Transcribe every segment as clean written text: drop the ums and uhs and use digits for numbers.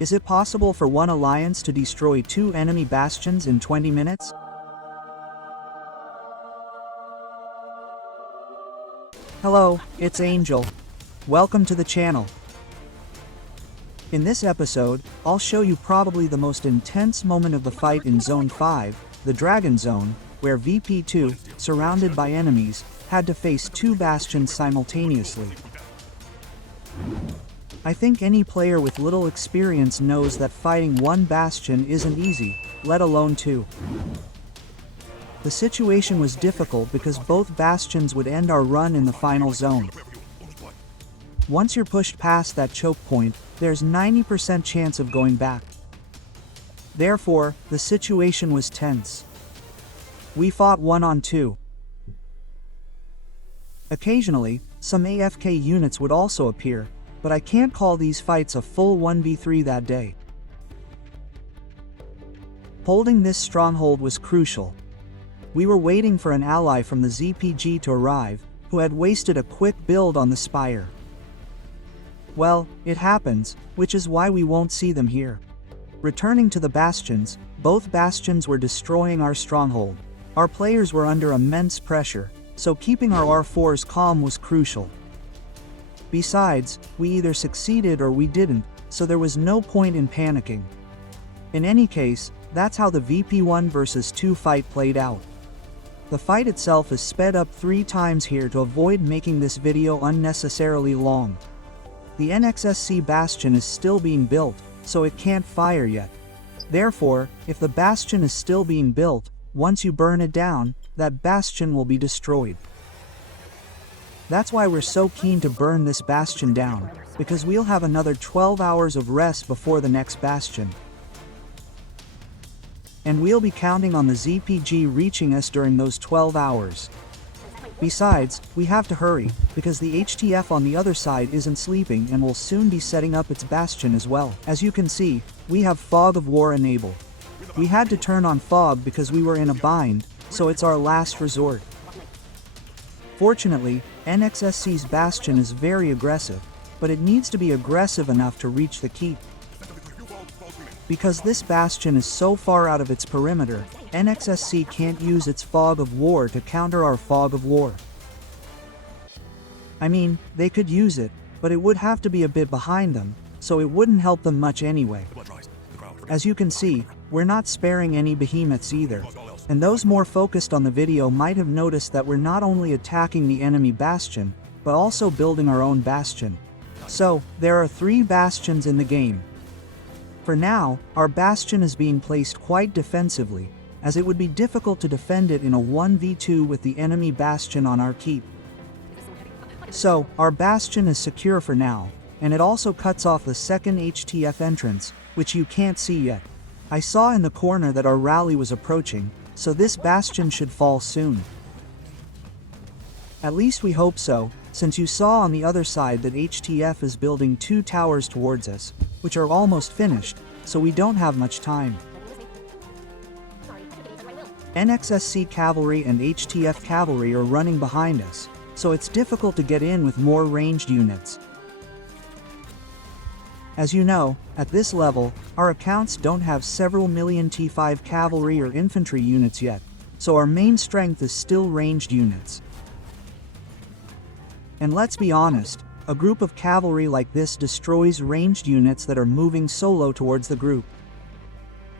Is it possible for one alliance to destroy 2 enemy bastions in 20 minutes? Hello, it's Angel. Welcome to the channel. In this episode, I'll show you probably the most intense moment of the fight in Zone 5, the Dragon Zone, where VP2, surrounded by enemies, had to face 2 bastions simultaneously. I think any player with little experience knows that fighting 1 bastion isn't easy, let alone 2. The situation was difficult because both bastions would end our run in the final zone. Once you're pushed past that choke point, there's 90% chance of going back. Therefore, the situation was tense. We fought 1-on-2. Occasionally, some AFK units would also appear, but I can't call these fights a full 1v3 that day. Holding this stronghold was crucial. We were waiting for an ally from the ZPG to arrive, who had wasted a quick build on the Spire. Well, it happens, which is why we won't see them here. Returning to the bastions, both bastions were destroying our stronghold. Our players were under immense pressure, so keeping our R4s calm was crucial. Besides, we either succeeded or we didn't, so there was no point in panicking. In any case, that's how the VP1 vs 2 fight played out. The fight itself is sped up 3 times here to avoid making this video unnecessarily long. The NXCS Bastion is still being built, so it can't fire yet. Therefore, if the Bastion is still being built, once you burn it down, that Bastion will be destroyed. That's why we're so keen to burn this Bastion down, because we'll have another 12 hours of rest before the next Bastion. And we'll be counting on the ZPG reaching us during those 12 hours. Besides, we have to hurry, because the HTF on the other side isn't sleeping and will soon be setting up its Bastion as well. As you can see, we have Fog of War enabled. We had to turn on Fog because we were in a bind, so it's our last resort. Fortunately, NXCS's Bastion is very aggressive, but it needs to be aggressive enough to reach the keep. Because this Bastion is so far out of its perimeter, NXCS can't use its Fog of War to counter our Fog of War. I mean, they could use it, but it would have to be a bit behind them, so it wouldn't help them much anyway. As you can see, we're not sparing any behemoths either. And those more focused on the video might have noticed that we're not only attacking the enemy Bastion, but also building our own Bastion. So, there are 3 Bastions in the game. For now, our Bastion is being placed quite defensively, as it would be difficult to defend it in a 1v2 with the enemy Bastion on our keep. So, our Bastion is secure for now, and it also cuts off the second HTF entrance, which you can't see yet. I saw in the corner that our rally was approaching, so this Bastion should fall soon. At least we hope so, since you saw on the other side that HTF is building 2 towers towards us, which are almost finished, so we don't have much time. NXCS Cavalry and HTF Cavalry are running behind us, so it's difficult to get in with more ranged units. As you know, at this level, our accounts don't have several million T5 cavalry or infantry units yet, so our main strength is still ranged units. And let's be honest, a group of cavalry like this destroys ranged units that are moving solo towards the group.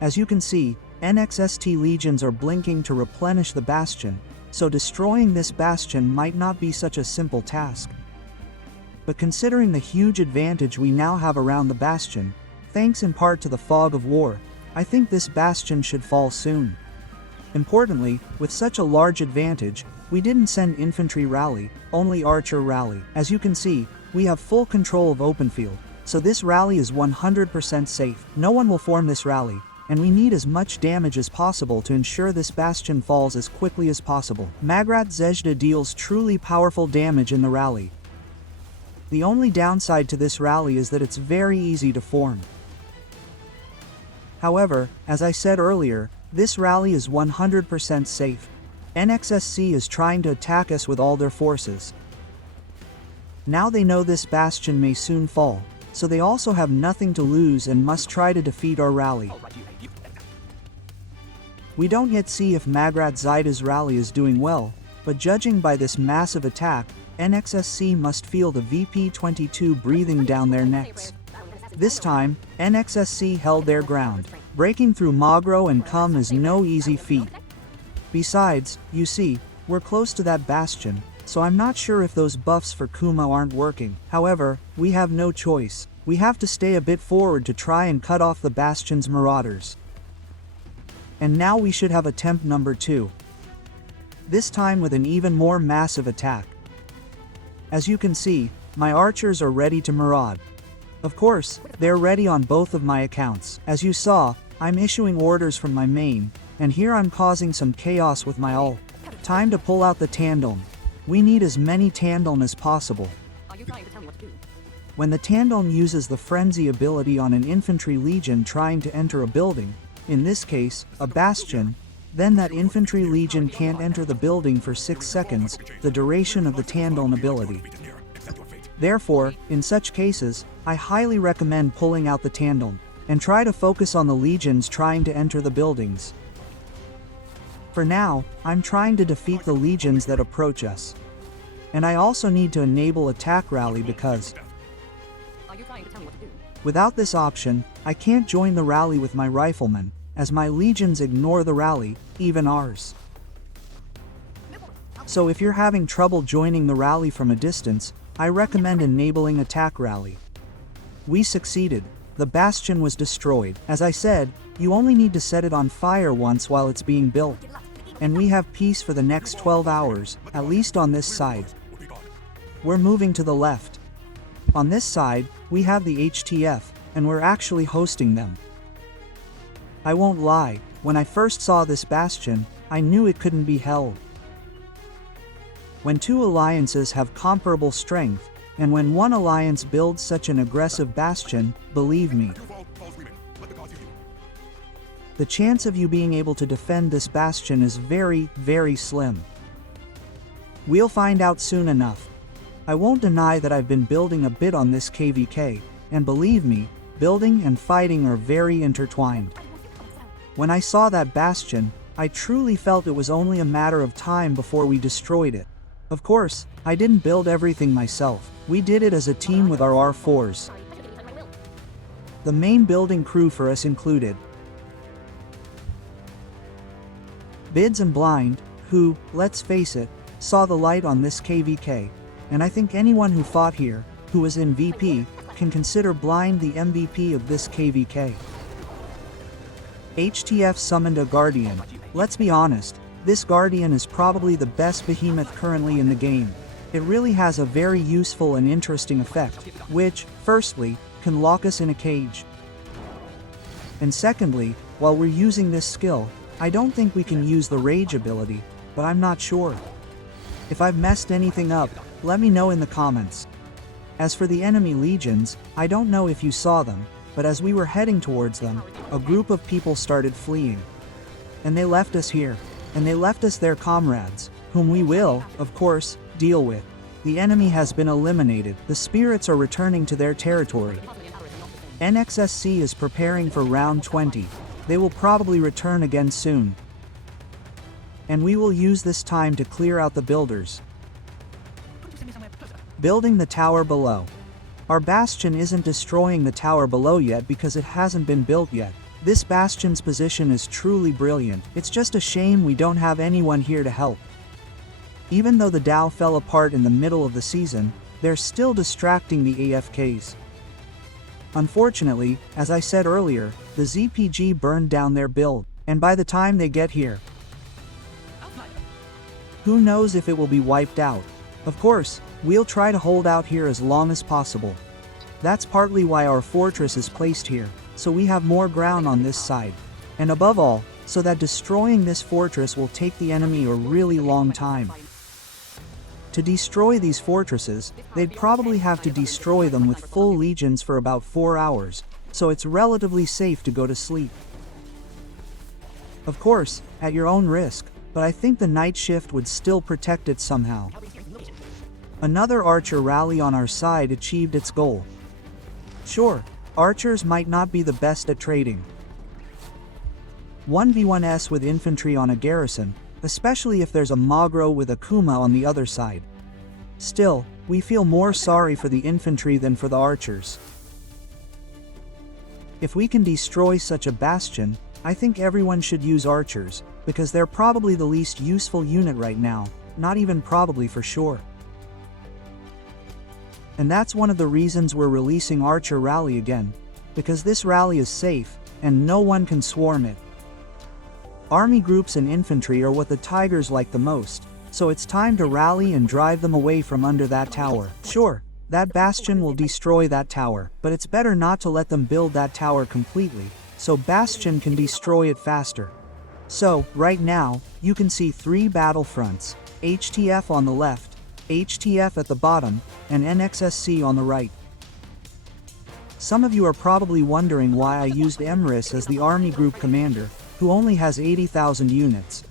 As you can see, NXCS legions are blinking to replenish the Bastion, so destroying this Bastion might not be such a simple task. But considering the huge advantage we now have around the Bastion, thanks in part to the Fog of War, I think this Bastion should fall soon. Importantly, with such a large advantage, we didn't send infantry rally, only archer rally. As you can see, we have full control of open field, so this rally is 100% safe. No one will form this rally, and we need as much damage as possible to ensure this Bastion falls as quickly as possible. Magrat Zvezda deals truly powerful damage in the rally. The only downside to this rally is that it's very easy to form. However, as I said earlier, this rally is 100% safe. NXCS is trying to attack us with all their forces. Now they know this Bastion may soon fall, so they also have nothing to lose and must try to defeat our rally. We don't yet see if Magrat Zaida's rally is doing well, but judging by this massive attack, NXSC must feel the VP-22 breathing down their necks. This time, NXSC held their ground. Breaking through Magro and Cum is no easy feat. Besides, you see, we're close to that Bastion, so I'm not sure if those buffs for Kuma aren't working. However, we have no choice. We have to stay a bit forward to try and cut off the Bastion's marauders. And now we should have attempt number 2. This time with an even more massive attack. As you can see, my archers are ready to maraud. Of course, they're ready on both of my accounts. As you saw, I'm issuing orders from my main, and here I'm causing some chaos with my ult. Time to pull out the Tandem. We need as many Tandem as possible. When the Tandem uses the Frenzy ability on an infantry legion trying to enter a building, in this case, a Bastion, then that infantry legion can't enter the building for 6 seconds, the duration of the Tandem ability. Therefore, in such cases, I highly recommend pulling out the Tandem, and try to focus on the legions trying to enter the buildings. For now, I'm trying to defeat the legions that approach us. And I also need to enable attack rally because without this option, I can't join the rally with my riflemen, as my legions ignore the rally, even ours. So if you're having trouble joining the rally from a distance, I recommend enabling attack rally. We succeeded. The Bastion was destroyed. As I said, you only need to set it on fire once while it's being built. And we have peace for the next 12 hours, at least on this side. We're moving to the left. On this side, we have the HTF, and we're actually hosting them. I won't lie, when I first saw this Bastion, I knew it couldn't be held. When two alliances have comparable strength, and when one alliance builds such an aggressive Bastion, believe me, the chance of you being able to defend this Bastion is very, very slim. We'll find out soon enough. I won't deny that I've been building a bit on this KvK, and believe me, building and fighting are very intertwined. When I saw that Bastion, I truly felt it was only a matter of time before we destroyed it. Of course, I didn't build everything myself. We did it as a team with our R4s. The main building crew for us included Bids and Blind, who, let's face it, saw the light on this KvK, and I think anyone who fought here, who was in VP, can consider Blind the MVP of this KvK. HTF summoned a Guardian. Let's be honest, this Guardian is probably the best behemoth currently in the game. It really has a very useful and interesting effect, which, firstly, can lock us in a cage. And secondly, while we're using this skill, I don't think we can use the Rage ability, but I'm not sure. If I've messed anything up, let me know in the comments. As for the enemy legions, I don't know if you saw them, but as we were heading towards them, a group of people started fleeing. And they left us here, and they left us their comrades, whom we will, of course, deal with. The enemy has been eliminated. The spirits are returning to their territory. NXSC is preparing for round 20. They will probably return again soon. And we will use this time to clear out the builders. Building the tower below. Our Bastion isn't destroying the tower below yet because it hasn't been built yet. This Bastion's position is truly brilliant. It's just a shame we don't have anyone here to help. Even though the Dow fell apart in the middle of the season, they're still distracting the AFKs. Unfortunately, as I said earlier, the ZPG burned down their build, and by the time they get here, who knows if it will be wiped out. Of course, we'll try to hold out here as long as possible. That's partly why our fortress is placed here, so we have more ground on this side. And above all, so that destroying this fortress will take the enemy a really long time. To destroy these fortresses, they'd probably have to destroy them with full legions for about 4 hours, so it's relatively safe to go to sleep. Of course, at your own risk, but I think the night shift would still protect it somehow. Another archer rally on our side achieved its goal. Sure, archers might not be the best at trading. 1v1s with infantry on a garrison, especially if there's a Magro with a Kuma on the other side. Still, we feel more sorry for the infantry than for the archers. If we can destroy such a bastion, I think everyone should use archers, because they're probably the least useful unit right now, not even probably for sure. And that's one of the reasons we're releasing Archer Rally again, because this rally is safe, and no one can swarm it. Army groups and infantry are what the Tigers like the most, so it's time to rally and drive them away from under that tower. Sure, that Bastion will destroy that tower, but it's better not to let them build that tower completely, so Bastion can destroy it faster. So, right now, you can see 3 battle fronts, HTF on the left, HTF at the bottom, and NXCS on the right. Some of you are probably wondering why I used Emrys as the army group commander, who only has 80,000 units.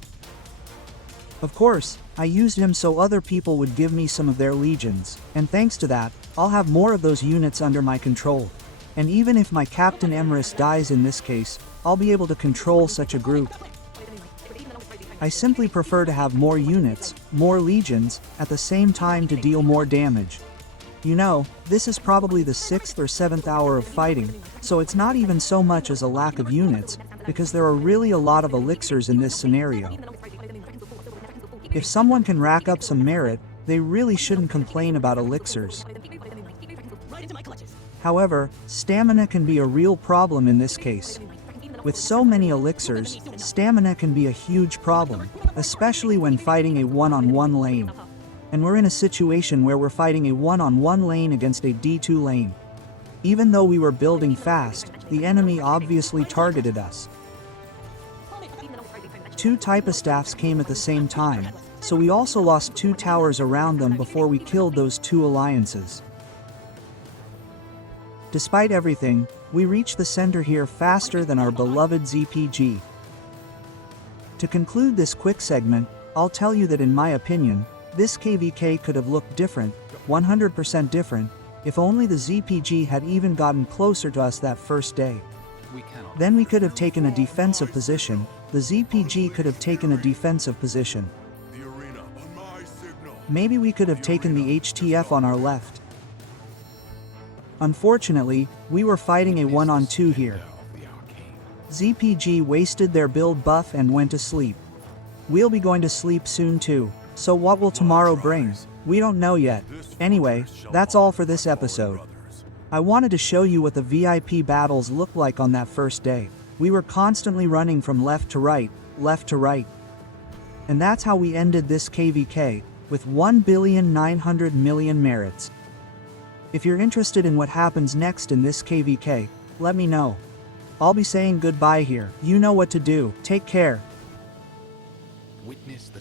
Of course, I used him so other people would give me some of their legions, and thanks to that, I'll have more of those units under my control. And even if my Captain Emrys dies in this case, I'll be able to control such a group. I simply prefer to have more units, more legions, at the same time to deal more damage. You know, this is probably the 6th or 7th hour of fighting, so it's not even so much as a lack of units, because there are really a lot of elixirs in this scenario. If someone can rack up some merit, they really shouldn't complain about elixirs. However, stamina can be a real problem in this case. With so many elixirs, stamina can be a huge problem, especially when fighting a one-on-one lane. And we're in a situation where we're fighting a one-on-one lane against a D2 lane. Even though we were building fast, the enemy obviously targeted us. 2 Typa staffs came at the same time, so we also lost 2 towers around them before we killed those 2 alliances. Despite everything, we reached the center here faster than our beloved ZPG. To conclude this quick segment, I'll tell you that in my opinion, this KvK could have looked different, 100% different, if only the ZPG had even gotten closer to us that first day. Then we could have taken a defensive position, the ZPG could have taken a defensive position. Maybe we could have taken the HTF on our left. Unfortunately, we were fighting a 1-on-2 here. ZPG wasted their build buff and went to sleep. We'll be going to sleep soon too, so what will tomorrow bring? We don't know yet. Anyway, that's all for this episode. I wanted to show you what the VIP battles looked like on that first day. We were constantly running from left to right, left to right. And that's how we ended this KvK, with 1,900,000,000 merits. If you're interested in what happens next in this KvK, let me know. I'll be saying goodbye here. You know what to do. Take care. Witness the